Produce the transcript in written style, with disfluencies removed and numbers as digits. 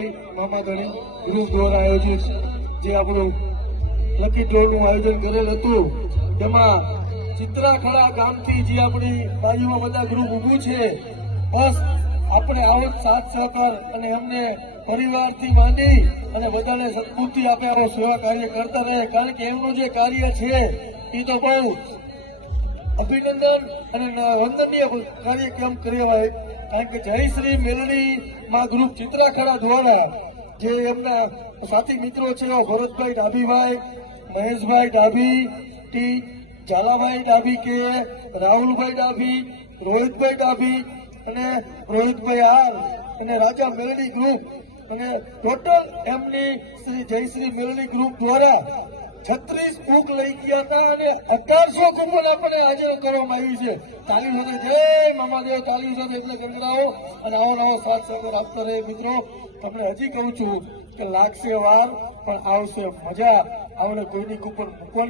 Bharatbhai મામાધણી group દ્વારા આયોજિત જે આપણું લકી ડ્રોનું આયોજન કરેલ હતું તેમાં ચિત્રાખડા ગામથી જે આપણી બાજુમાં બધા ગ્રુપ ઊભું છે, બસ આપણે આવો સાથ સહકાર અને એમને પરિવારથી માંડી અને બધાને સદબુદ્ધિ આપે આવો સેવા કાર્ય કરતા રહે, કારણ કે એમનું જે કાર્ય છે એ તો બહુ અભિનંદન અને વંદનીય કાર્યક્રમ કહેવાય. કારણ કે જય શ્રી મેલડી માં ગ્રુપ ચિત્રાખડા દ્વારા જે એમના સાથી મિત્રો છે ભરતભાઈ ડાભીભાઈ, મહેશભાઈ ડાભી ટી, ઝાલાભાઈ ડાભી કે, રાહુલભાઈ ડાભી, રોહિતભાઈ ડાભી અને રોહિતભાઈ આર અને રાજા મેલડી ગ્રુપ અને ટોટલ એમની જયશ્રી મેલડી ગ્રુપ દ્વારા 36 બુક લઈ ગયા હતા અને 1800 કૂપન આપણે આજે કરવામાં આવ્યું છે. તાલીમ સાથે જય મામાદેવ, તાલીમ સાથે એટલે ગંગરાઓ અને આવો નવો સાથ સહકાર આપતા રહે. મિત્રો, તમને હજી કહું છું કે લાગશે વાર પણ આવશે મજા. આવડે કોઈની કૂપન મૂકવાની